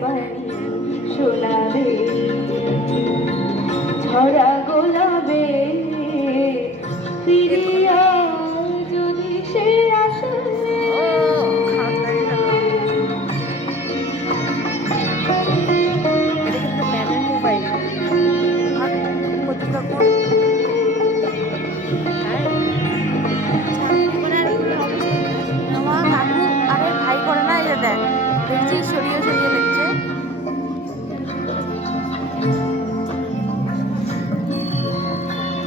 বাণী শোনাবে ঝরা গোলাপে ফিরিয়া যদি সে আসে। সরিয়ে সরিয়ে লিখছে।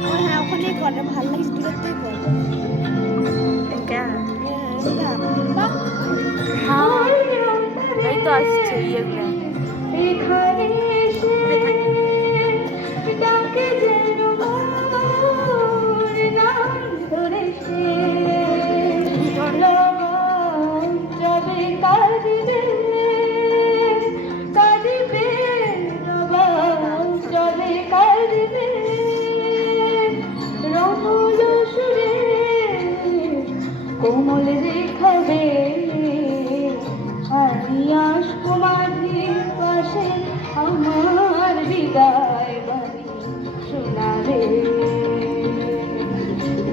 হ্যাঁ ওখানেই করে ভালো লাগছে দূরের থেকে করে। হ্যাঁ এই তো আসছে ইয়েগুলো। এখানে এসে ডাকে যেন মোর নাম ধরে সে লবণ যাবে কাঁদিবে কাঁদিবে লবণ যাবে কাঁদিবে রমল সুরে কোমল রেখাবে আরিয়াস কুমারীর পাশে আমার বিদায় বাণী শোনাবে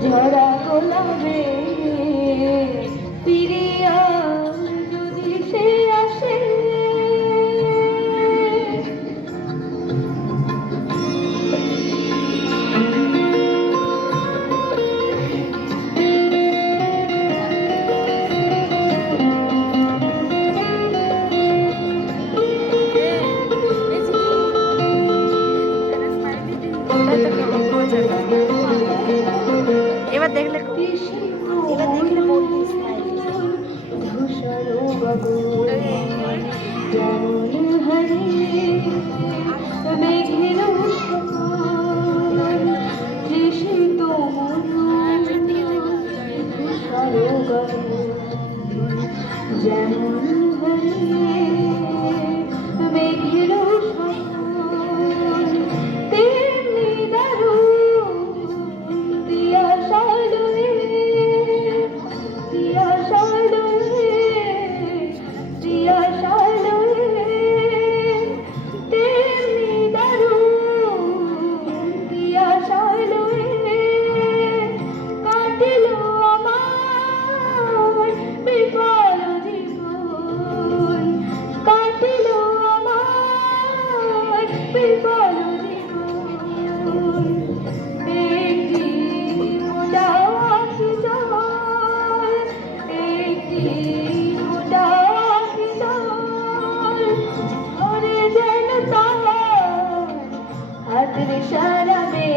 ঝরা গোলাপে ফিরিয়া যদি সে আসে। এবার দেখলে বলবি ধূসর গগন যেমন হারিয়ে মেঘের সমান তৃষিত মন ধূসর গগন যেমন হারিয়ে মেঘের সমান তেমনি দারুণ দিয়া সালুয়ে দিয়া সালুয়ে দিয়া সালুয়ে তেমনি দারুণ দিয়া সালুয়ে কাটিল আমার বিফল জীবন কাটিল আমার বিফল জীবন একটি মোটা আখি জল একটি মোটা আখি জল ওরে যেন তার হাতের সারাবে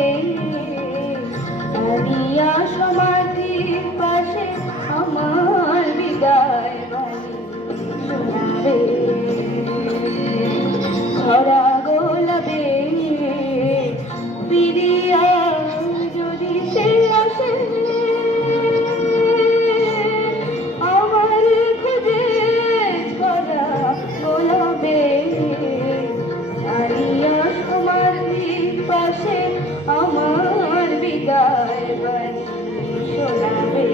আনিয়া সমাধির পাশে আমার বিদায় বাণী শোনাবে ঝরা গোলাপে ফিরিয়া যদি সে আসে আমার খুঁজে ঝরা গোলাপে আনিয়া সমাধির পাশে আমার বিদায় বাণী শোনাবে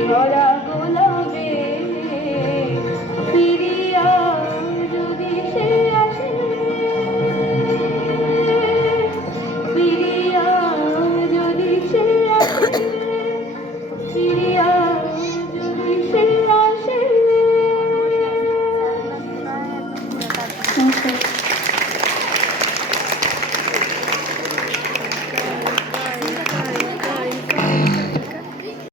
ঝরা গোলাপে ফিরিয়া যদি সে আসে ফিরিয়া যদি সে আসে ফিরিয়া যদি সে আসে।